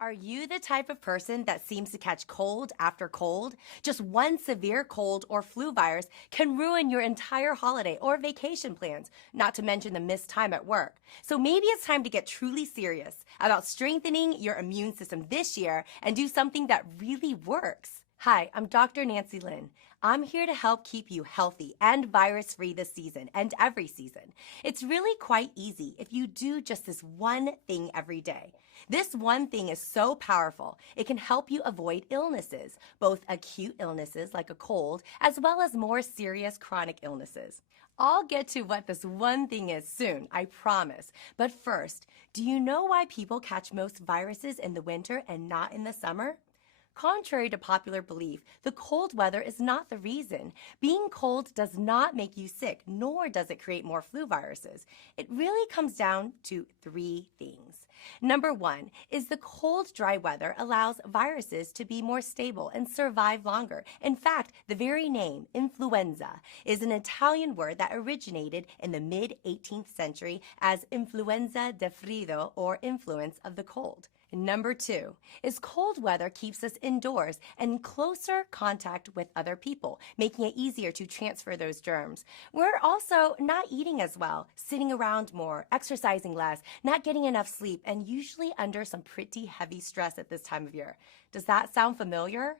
Are you the type of person that seems to catch cold after cold? Just one severe cold or flu virus can ruin your entire holiday or vacation plans, not to mention the missed time at work. So maybe it's time to get truly serious about strengthening your immune system this year and do something that really works. Hi, I'm Dr. Nancy Lin. I'm here to help keep you healthy and virus-free this season and every season. It's really quite easy if you do just this one thing every day. This one thing is so powerful, it can help you avoid illnesses, both acute illnesses like a cold, as well as more serious chronic illnesses. I'll get to what this one thing is soon, I promise. But first, do you know why people catch most viruses in the winter and not in the summer? Contrary to popular belief, the cold weather is not the reason. Being cold does not make you sick, nor does it create more flu viruses. It really comes down to three things. Number one is the cold, dry weather allows viruses to be more stable and survive longer. In fact, the very name, influenza, is an Italian word that originated in the mid-18th century as influenza de freddo, or influence of the cold. Number two is cold weather keeps us indoors and in closer contact with other people, making it easier to transfer those germs. We're also not eating as well, sitting around more, exercising less, not getting enough sleep, and usually under some pretty heavy stress at this time of year. Does that sound familiar?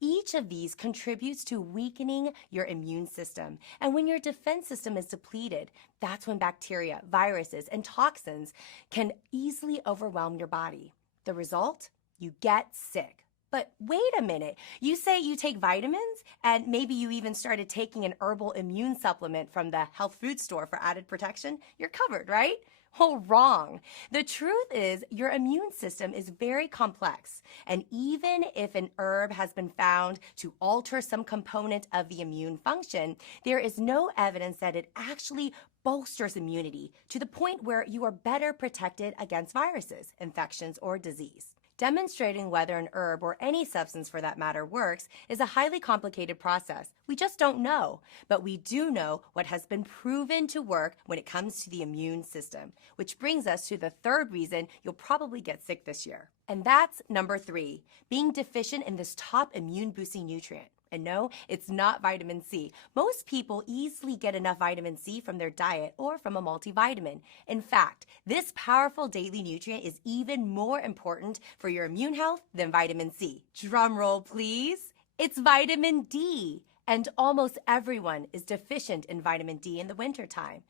Each of these contributes to weakening your immune system. And when your defense system is depleted, that's when bacteria, viruses, and toxins can easily overwhelm your body. The result? You get sick. But wait a minute, you say you take vitamins and maybe you even started taking an herbal immune supplement from the health food store for added protection? You're covered, right? Oh, wrong. The truth is your immune system is very complex. And even if an herb has been found to alter some component of the immune function, there is no evidence that it actually bolsters immunity to the point where you are better protected against viruses, infections, or disease. Demonstrating whether an herb or any substance for that matter works is a highly complicated process. We just don't know, but we do know what has been proven to work when it comes to the immune system, which brings us to the third reason you'll probably get sick this year. And that's number three, being deficient in this top immune-boosting nutrient. And no, it's not vitamin C. Most people easily get enough vitamin C from their diet or from a multivitamin. In fact, this powerful daily nutrient is even more important for your immune health than vitamin C. Drum roll, please. It's vitamin D. And almost everyone is deficient in vitamin D in the wintertime.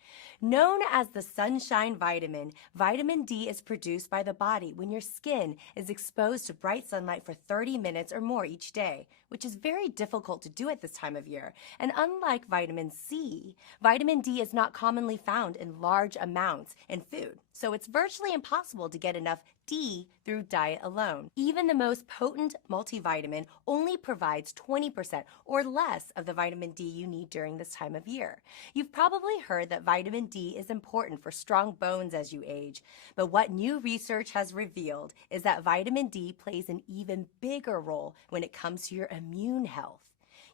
Known as the sunshine vitamin, vitamin D is produced by the body when your skin is exposed to bright sunlight for 30 minutes or more each day, which is very difficult to do at this time of year. And unlike vitamin C, vitamin D is not commonly found in large amounts in food, so it's virtually impossible to get enough D through diet alone. Even the most potent multivitamin only provides 20% or less of the vitamin D you need during this time of year. You've probably heard that vitamin D is important for strong bones as you age, but what new research has revealed is that vitamin D plays an even bigger role when it comes to your immune health.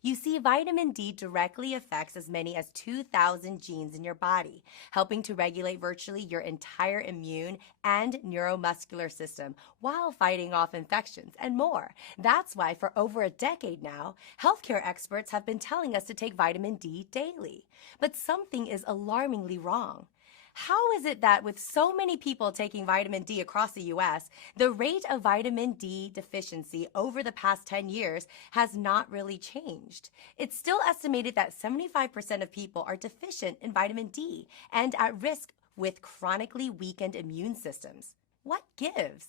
You see, vitamin D directly affects as many as 2,000 genes in your body, helping to regulate virtually your entire immune and neuromuscular system while fighting off infections and more. That's why for over a decade now, healthcare experts have been telling us to take vitamin D daily. But something is alarmingly wrong. How is it that with so many people taking vitamin D across the U.S., the rate of vitamin D deficiency over the past 10 years has not really changed? It's still estimated that 75% of people are deficient in vitamin D and at risk with chronically weakened immune systems. What gives?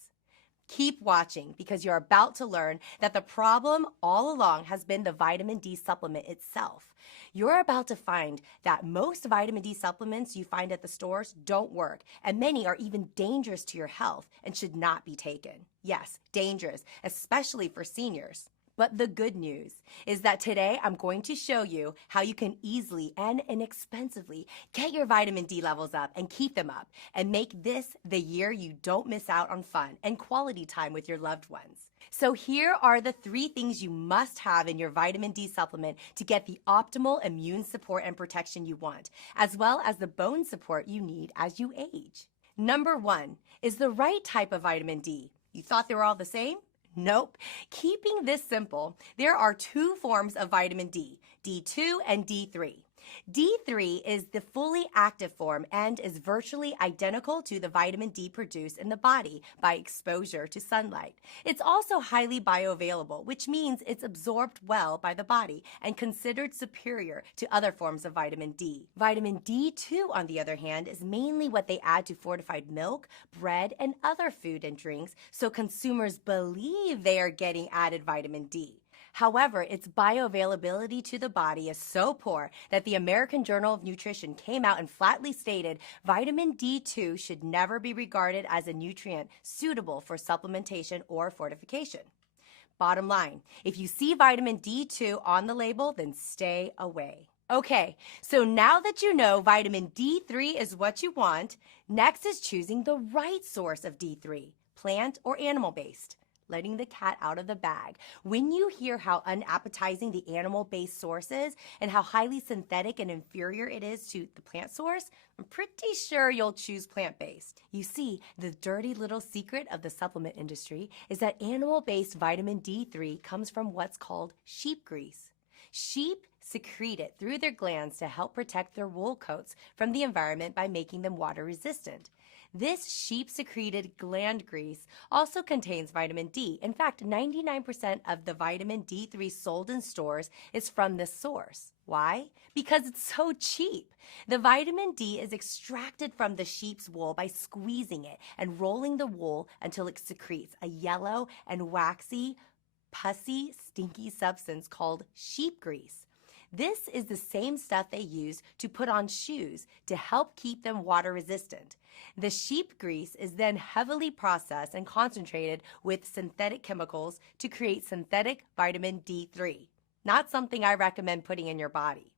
Keep watching because you're about to learn that the problem all along has been the vitamin D supplement itself. You're about to find that most vitamin D supplements you find at the stores don't work, and many are even dangerous to your health and should not be taken. Yes, dangerous, especially for seniors. But the good news is that today I'm going to show you how you can easily and inexpensively get your vitamin D levels up and keep them up and make this the year you don't miss out on fun and quality time with your loved ones. So here are the three things you must have in your vitamin D supplement to get the optimal immune support and protection you want, as well as the bone support you need as you age. Number one is the right type of vitamin D. You thought they were all the same? Nope. Keeping this simple, there are two forms of vitamin D, D2 and D3. D3 is the fully active form and is virtually identical to the vitamin D produced in the body by exposure to sunlight. It's also highly bioavailable, which means it's absorbed well by the body and considered superior to other forms of vitamin D. Vitamin D2, on the other hand, is mainly what they add to fortified milk, bread, and other food and drinks, so consumers believe they are getting added vitamin D. However, its bioavailability to the body is so poor that the American Journal of Nutrition came out and flatly stated vitamin D2 should never be regarded as a nutrient suitable for supplementation or fortification. Bottom line, if you see vitamin D2 on the label, then stay away. Okay, so now that you know vitamin D3 is what you want, next is choosing the right source of D3, plant or animal-based. Letting the cat out of the bag. When you hear how unappetizing the animal-based source is and how highly synthetic and inferior it is to the plant source, I'm pretty sure you'll choose plant-based. You see, the dirty little secret of the supplement industry is that animal-based vitamin D3 comes from what's called sheep grease. Sheep secrete it through their glands to help protect their wool coats from the environment by making them water resistant. This sheep-secreted gland grease also contains vitamin D. In fact, 99% of the vitamin D3 sold in stores is from this source. Why? Because it's so cheap. The vitamin D is extracted from the sheep's wool by squeezing it and rolling the wool until it secretes a yellow and waxy, pussy, stinky substance called sheep grease. This is the same stuff they use to put on shoes to help keep them water resistant. The sheep grease is then heavily processed and concentrated with synthetic chemicals to create synthetic vitamin D3. Not something I recommend putting in your body.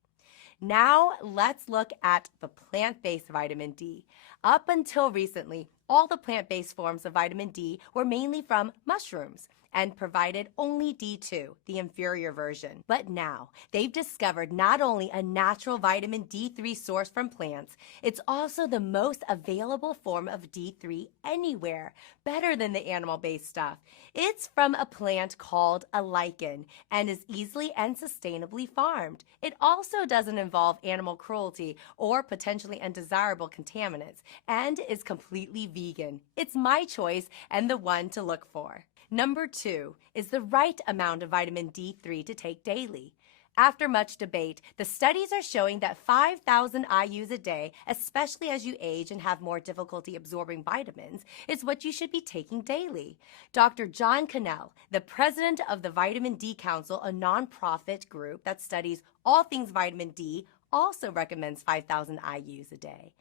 Now let's look at the plant-based vitamin D. Up until recently, all the plant-based forms of vitamin D were mainly from mushrooms and provided only D2, the inferior version. But now, they've discovered not only a natural vitamin D3 source from plants, it's also the most available form of D3 anywhere, better than the animal-based stuff. It's from a plant called a lichen and is easily and sustainably farmed. It also doesn't involve animal cruelty or potentially undesirable contaminants and is completely vegan. It's my choice and the one to look for. Number 2 is the right amount of vitamin D3 to take daily. After much debate, the studies are showing that 5,000 IUs a day, especially as you age and have more difficulty absorbing vitamins, is what you should be taking daily. Dr. John Cannell, the president of the Vitamin D Council, a nonprofit group that studies all things vitamin D, also recommends 5,000 IUs a day.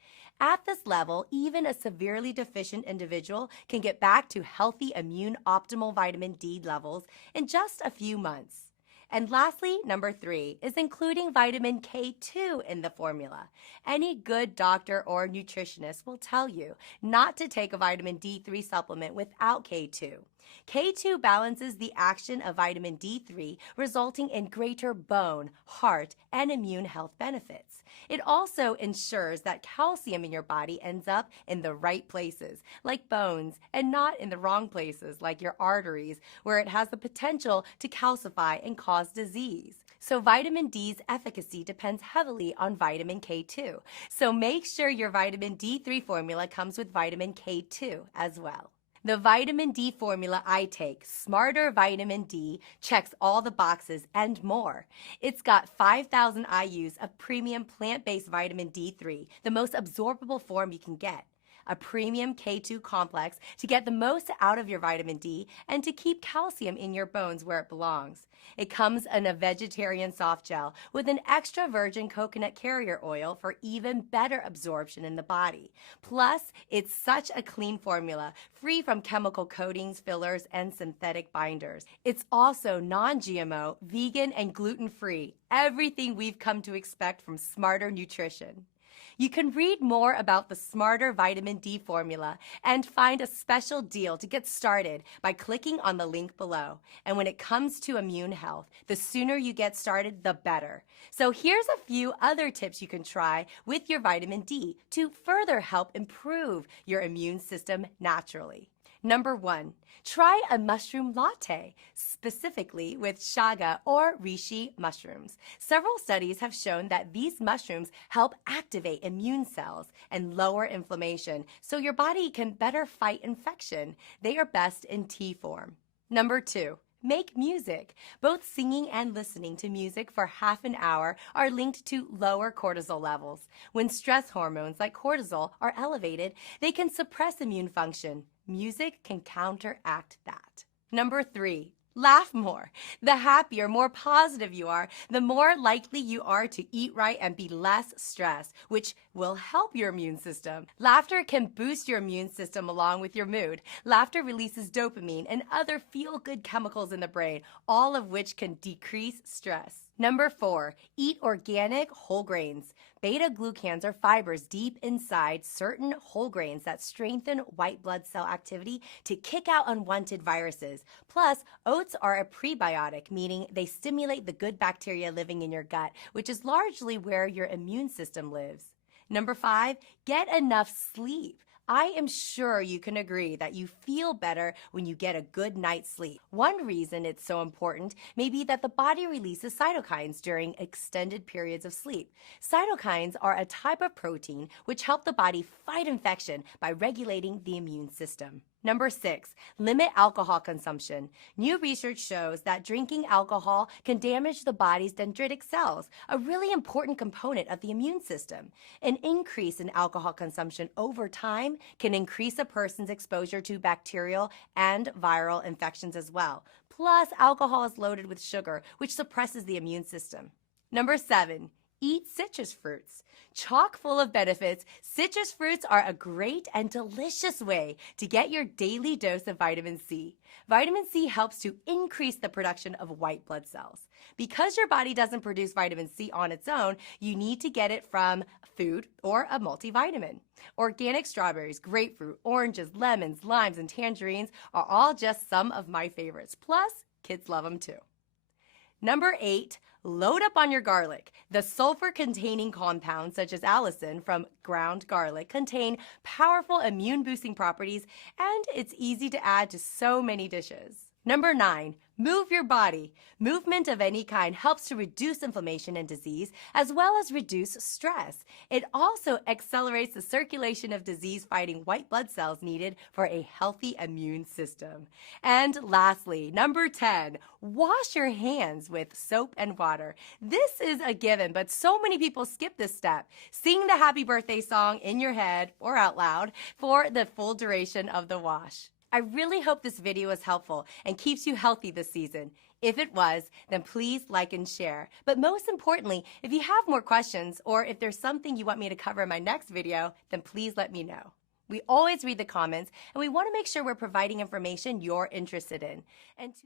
At this level, even a severely deficient individual can get back to healthy immune optimal vitamin D levels in just a few months. And lastly, number 3 is including vitamin K2 in the formula. Any good doctor or nutritionist will tell you not to take a vitamin D3 supplement without K2. K2 balances the action of vitamin D3, resulting in greater bone, heart, and immune health benefits. It also ensures that calcium in your body ends up in the right places, like bones, and not in the wrong places, like your arteries, where it has the potential to calcify and cause disease. So vitamin D's efficacy depends heavily on vitamin K2. So make sure your vitamin D3 formula comes with vitamin K2 as well. The vitamin D formula I take, Smarter Vitamin D, checks all the boxes and more. It's got 5,000 IUs of premium plant-based vitamin D3, the most absorbable form you can get. A premium K2 complex to get the most out of your vitamin D and to keep calcium in your bones where it belongs. It comes in a vegetarian soft gel with an extra virgin coconut carrier oil for even better absorption in the body. Plus, it's such a clean formula, free from chemical coatings, fillers, and synthetic binders. It's also non-GMO, vegan, and gluten-free. Everything we've come to expect from Smarter Nutrition. You can read more about the Smarter Vitamin D formula and find a special deal to get started by clicking on the link below. And when it comes to immune health, the sooner you get started, the better. So here's a few other tips you can try with your vitamin D to further help improve your immune system naturally. Number 1, try a mushroom latte, specifically with chaga or reishi mushrooms. Several studies have shown that these mushrooms help activate immune cells and lower inflammation so your body can better fight infection. They are best in tea form. Number 2, make music. Both singing and listening to music for half an hour are linked to lower cortisol levels. When stress hormones like cortisol are elevated, they can suppress immune function. Music can counteract that. Number 3, laugh more. The happier, more positive you are, the more likely you are to eat right and be less stressed, which will help your immune system. Laughter can boost your immune system along with your mood. Laughter releases dopamine and other feel-good chemicals in the brain, all of which can decrease stress. Number 4, eat organic whole grains. Beta-glucans are fibers deep inside certain whole grains that strengthen white blood cell activity to kick out unwanted viruses. Plus, oats are a prebiotic, meaning they stimulate the good bacteria living in your gut, which is largely where your immune system lives. Number 5, get enough sleep. I am sure you can agree that you feel better when you get a good night's sleep. One reason it's so important may be that the body releases cytokines during extended periods of sleep. Cytokines are a type of protein which help the body fight infection by regulating the immune system. Number 6, limit alcohol consumption. New research shows that drinking alcohol can damage the body's dendritic cells, a really important component of the immune system. An increase in alcohol consumption over time can increase a person's exposure to bacterial and viral infections as well. Plus, alcohol is loaded with sugar, which suppresses the immune system. Number 7, eat citrus fruits. Chock full of benefits, citrus fruits are a great and delicious way to get your daily dose of vitamin C. Vitamin C helps to increase the production of white blood cells. Because your body doesn't produce vitamin C on its own, you need to get it from food or a multivitamin. Organic strawberries, grapefruit, oranges, lemons, limes, and tangerines are all just some of my favorites. Plus, kids love them too. Number 8, load up on your garlic. The sulfur-containing compounds such as allicin from ground garlic contain powerful immune-boosting properties, and it's easy to add to so many dishes. Number 9, move your body. Movement of any kind helps to reduce inflammation and disease, as well as reduce stress. It also accelerates the circulation of disease-fighting white blood cells needed for a healthy immune system. And lastly, number 10, wash your hands with soap and water. This is a given, but so many people skip this step. Sing the happy birthday song in your head or out loud for the full duration of the wash. I really hope this video was helpful and keeps you healthy this season. If it was, then please like and share. But most importantly, if you have more questions or if there's something you want me to cover in my next video, then please let me know. We always read the comments and we want to make sure we're providing information you're interested in. And to